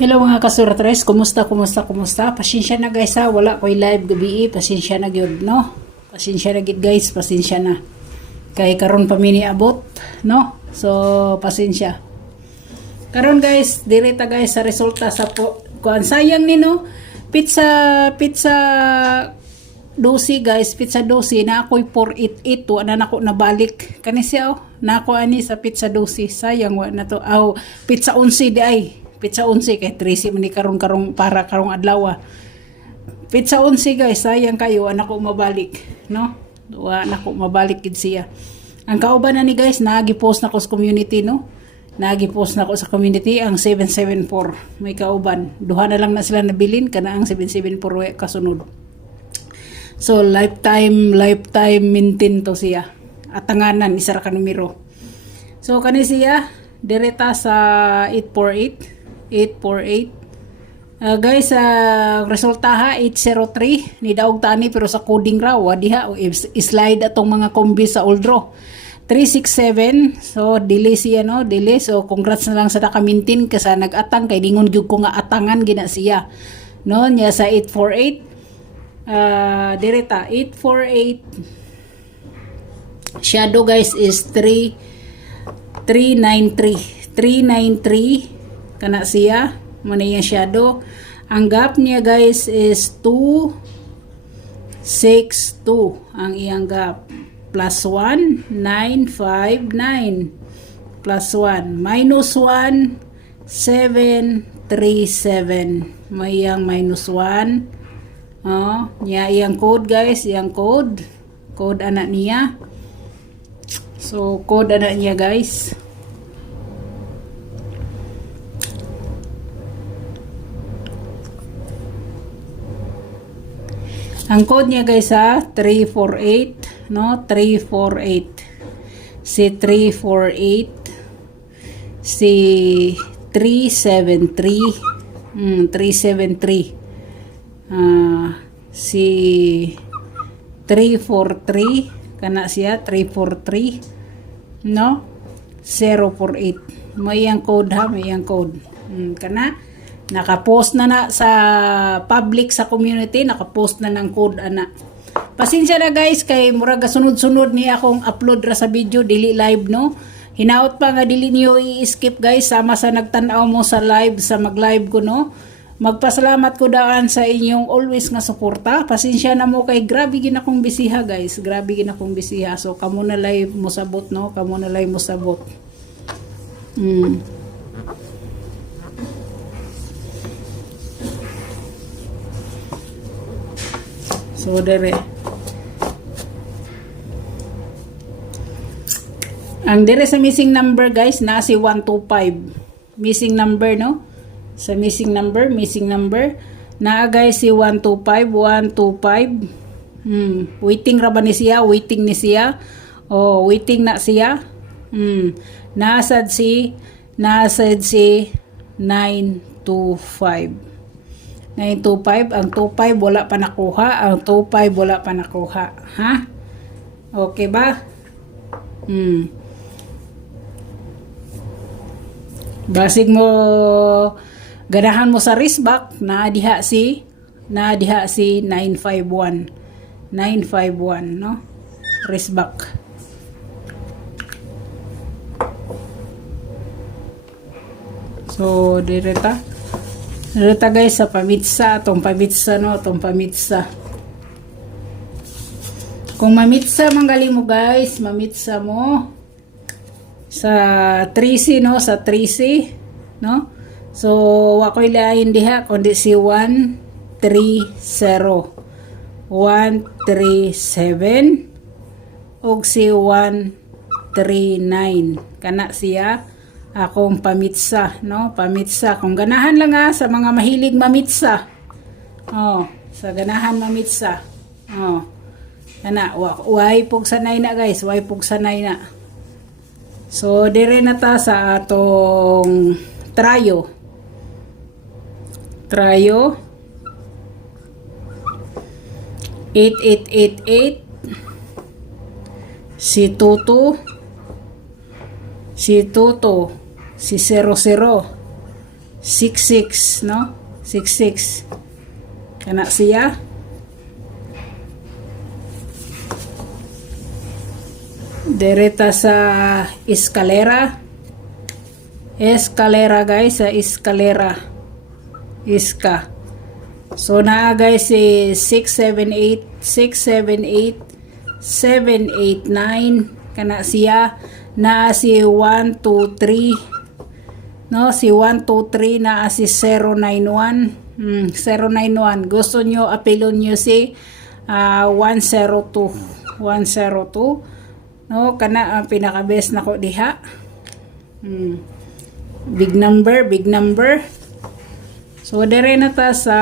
Hello mga kasurtres, kumusta? Pasensya na guys ha, wala ko'y live gabi, pasensya na gyud no. Pasensya na gid guys, pasensya na. Kay karon pa mini abot, no? So pasensya. Karon guys, direta guys sa resulta sa kuan sayang ni no. Pizza dosi guys, pizza dosi na ako'y 488 wa na nako nabalik. Kani siya oh, na ako ani sa pizza dosi. Sayang wa na to. Aw, pizza 11 di ay. Pizza 11 kay 13 man ni karong para karong adlaw. Pizza 11 guys, sayang kayo anak ko mabalik, no? Wa anak ko mabalik gid siya. Ang kauban na ni guys, nagi-post na ko sa community, no? Nagi-post na ko sa community ang 774. May kauban. Duha na lang na sila nabilin kana ang 774 kasunod. So lifetime maintain to siya. Atanganan isa ra ka numero. So kani siya direta sa 848. Guys, resulta ha 803 ni daog tani pero sa coding raw diha slide atong mga kombi sa old draw 367. So delay siya no, delay. So congrats na lang sa nakamintin kasi nag-atang kay dingon gyud ko nga atangan gina siya no nya sa 848. Direta 848 shadow guys is 393 kana siya mo na yung shadow. Ang gap niya guys is 262 ang iyang gap, plus 1 959 plus 1 minus 1 737 may iyang minus 1 niya iyang code guys, iyang code anak niya. So code anak niya guys. Ang code niya guys ha, 348, no? 348. Si 348. Si 373. 373. Si 343. Kana siya, 343. No? 048. May ang code ha, may ang code. Kana? Nakapost na sa public sa community, nakapost na ng code ana. Pasensya na guys kay murag sunod-sunod ni akong upload ra sa video dili live no. Hinaot pa nga dili niyo i-skip guys sama sa nagtan-aw mo sa live sa mag-live ko no. Magpasalamat ko daan sa inyong always nga suporta. Pasensya na mo kay grabe gid akong bisiha guys, grabe gid akong bisiha. So kamo na live mo sabot no, kamo na live mo sabot. So dere. Ang dere sa missing number guys na si 125. Missing number no? Sa missing number na guys si 125. Waiting ra ba ni siya? Waiting ni siya. Oh, waiting na siya. Nasad si 925. 925, ang 25 wala pa nakuha, ha? Okay ba? Basig mo ganahan mo sa wristback na diha si 951 no? Wristback. So direta guys sa pamitsa, itong pamitsa. Kung mamitsa manggaling mo guys, mamitsa mo sa 3C no, sa 3C no. So wakoy lain diha kundi si 137 ug si 139 kana siya akong pamitsa no, pamitsa. Kung ganahan lang sa mga mahilig mamitsa. Sa ganahan mamitsa. Kana way pug sanay na guys, way pug sanay na. So dire na ta sa atong trayo 8888 si Toto si 00 66, no? 66. Kana siya. Direta sa eskalera. Eskalera guys, sa eskalera. Iska. So naa guys si 678, 678, 789 kana siya. Naa si 123. No, si 123 naa si 091. 091. Gusto nyo apelon nyo si 102. 102. No, kana ang pinaka-best nako diha. Big number, big number. So dire na ta sa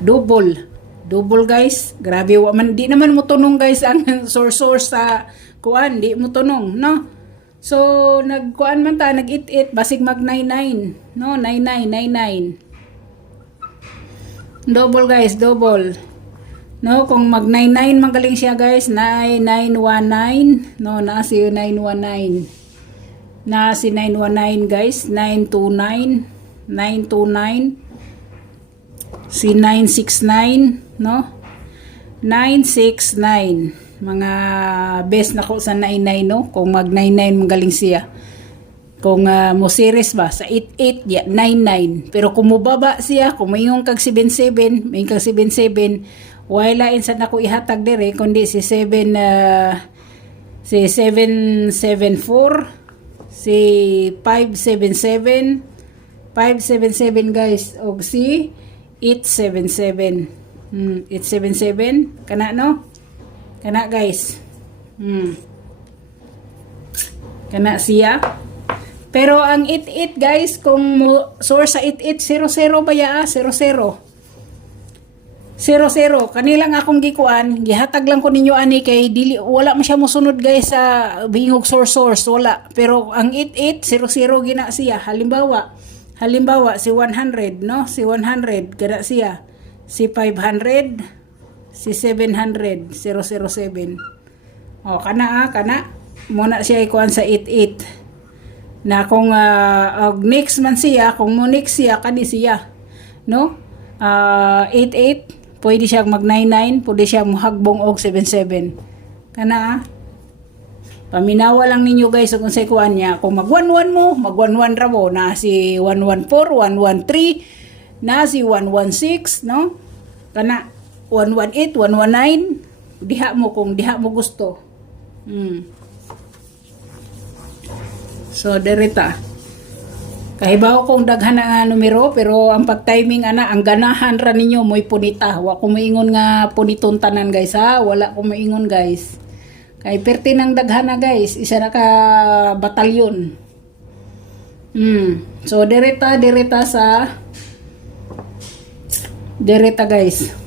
double. Double guys. Grabe wa man di naman mo tunong guys ang source sa kuan, di mo tunong, no? So nagkuan man ta, nag-it basig mag 99, no? 99. Double guys, double. No, kung mag 99 magaling siya guys, 919, no, na si 919. Na si 919 guys, 929, 929. Si 969, no? 969. Mga best na ko sa 99, no? Kung mag 99 magaling siya. Kung mo series ba sa 88 ya 99. Pero kung mubaba siya, kung mayong kag 77, may kag 77, wala insa na ko ihatag dire kundi si 774, si 577, 577 guys, og si 877. 877 kana, no? Kana guys. Kana siya. Pero ang 88 guys, kung source sa 8800 ba ya? 00. 00 kanilang akong gikuan, gihatag lang ko ninyo ani kay dili wala man siya mosunod guys sa bingog source wala. Pero ang 8800 gina siya. Halimbawa si 100, no? Si 100 gina siya. Si 500, si 700, 007. O kana muna siya ikuan sa 88. Na kung next man siya, kung mo next siya kani siya, no? 88 pwede siya mag 99, pwede siya muhagbong og 77. Kana paminawa lang ninyo guys kung sa kuan niya. Kung mag 11 mo, mag 11 ra mo na si 114, 113, na si 116, no? Kana 118, 119, diha mo kung diha mo gusto. So derita. Kahibaw kong daghan na numero, pero ang pag-timing ang ganahan ra ninyo mo'y punita. Wa ko maingon nga puniton tanan guys ha. Wala ko maingon guys. Kay perti ng daghan na guys. Isa na ka batalyon. So direta sa direta guys.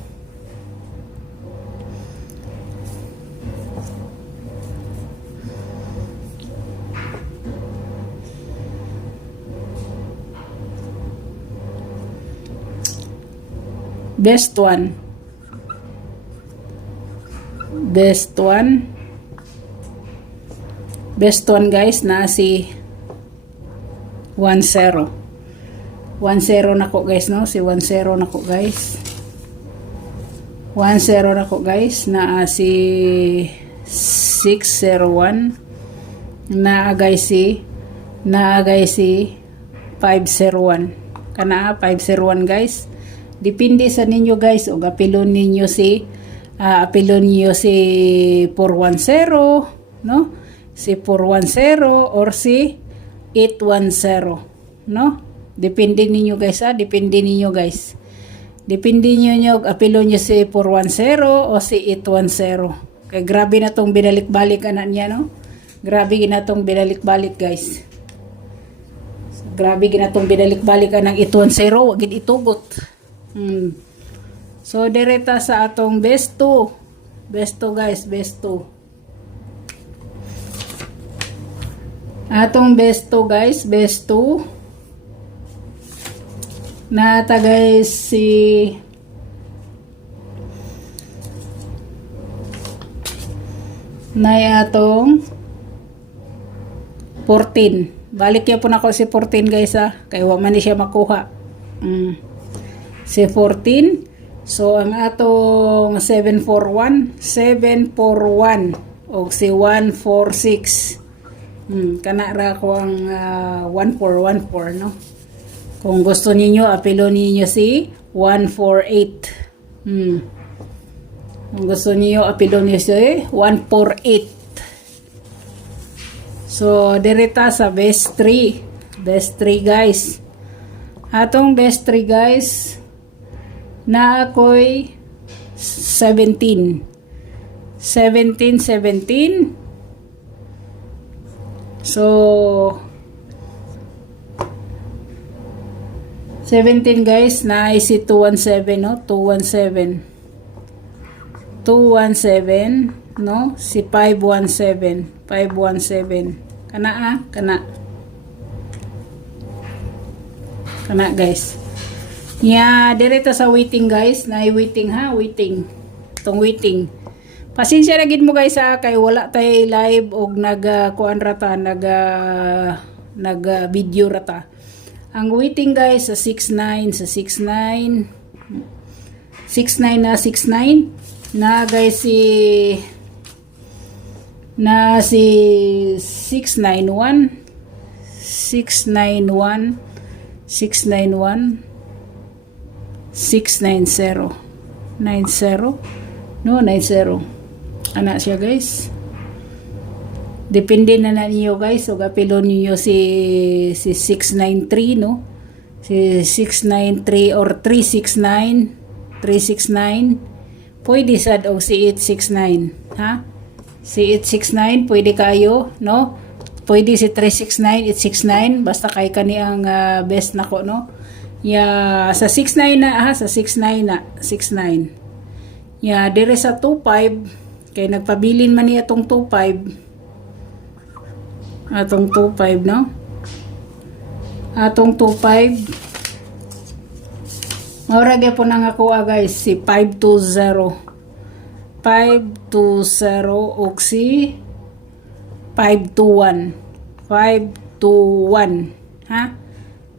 Best one guys na si 10 nako guys, no? Si 10 nako guys, 10 nako guys, na si 601 na guys si 501 kana 501 guys. Depende sa ninyo guys, o apilon ninyo si 410, no? Si 410 or si 810, no? Depende ninyo guys, depende ninyo guys. Depende ninyo apilon nyo si 410 o si 810. Kaya grabe na tong binalik-balik niya, no? Grabe na tong binalik-balik guys. Grabe na tong binalik-balik ng 810, wag gid itugot. So direta sa atong best 2 guys, best 2. Atong best 2 guys, best 2 na ata guys si nay atong 14 Balik ya po na ko si 14 guys ha. Kaya wa man ni siya makuha. Si 14. So ang atong 741 o si 146. Kana ra ko ang 1414 no. Kung gusto niyo apelo niyo si 148. Kung gusto niyo apelo niyo si 148. So direta sa best 3. Best 3 guys. Atong best 3 guys na ako'y 17. 17. So 17 guys na si 217 no, 217 no, si 517 kana guys. Direta sa waiting guys, na waiting tong waiting. Pasensya na gid mo guys kay wala tay live og nag video rata. Ang waiting guys sa 69 na guys si 691 90 anak siya guys. Depende na niyo guys, o apelo niyo si 693 no, si 693 or 369 pwede sad og si 869 ha, si 869 pwede kayo no, pwede si 369 869 basta kay kani ang best nako no. Sa 69 na sa 69 dire sa 25 kay nagpabilin man niya atong 25 no, atong 25 ora gyud po nang ako guys si 520 og si 521 ha,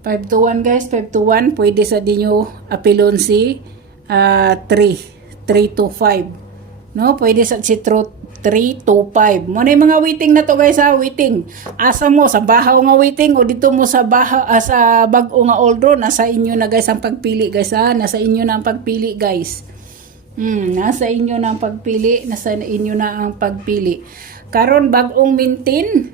521 guys, 521 pwede sa dinyo apilon si 325 no, pwede sa si 325 mo na yung mga waiting na to guys ha. Waiting asa mo sa bahaw nga waiting o dito mo sa bahaw sa bag-o nga oldro, nasa inyo na guys ang pagpili guys ha, nasa inyo na ang pagpili guys. Nasa inyo na ang pagpili, karon bag-ong maintain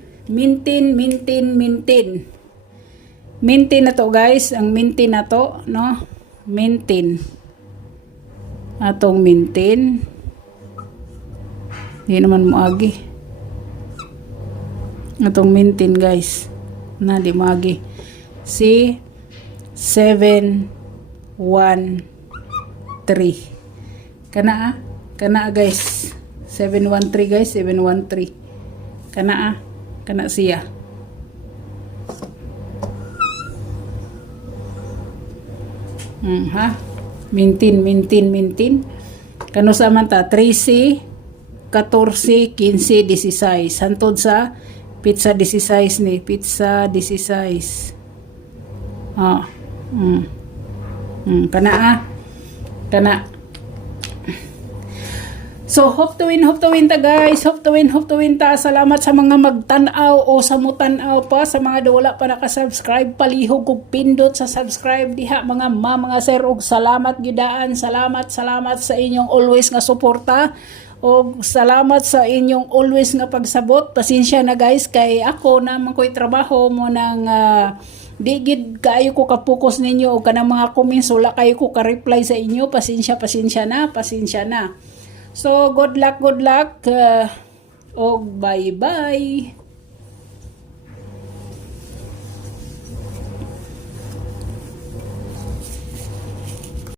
na to guys, ang maintain na to no, atong maintain di naman moagi atong maintain guys na di moagi si 713 kana guys, 713 guys, 713 kana siya. Ha, maintain kano sa man ta 13 14 15 16 hantod sa pizza 16 ni pizza 16 kana. So hope to win ta guys, hope to win ta. Salamat sa mga magtan-aw o sa mutan-aw pa, sa mga wala pa naka-subscribe, palihog kog pindot sa subscribe diha mga sir, og salamat gidaan, salamat sa inyong always nga suporta. O salamat sa inyong always nga pagsabot. Pasensya na guys kay ako naman ko'y trabaho mo ng di gid kayo ko kapokus ninyo o kanang mga comments wala kayo ko ka-reply sa inyo. Pasensya na. So good luck o bye bye.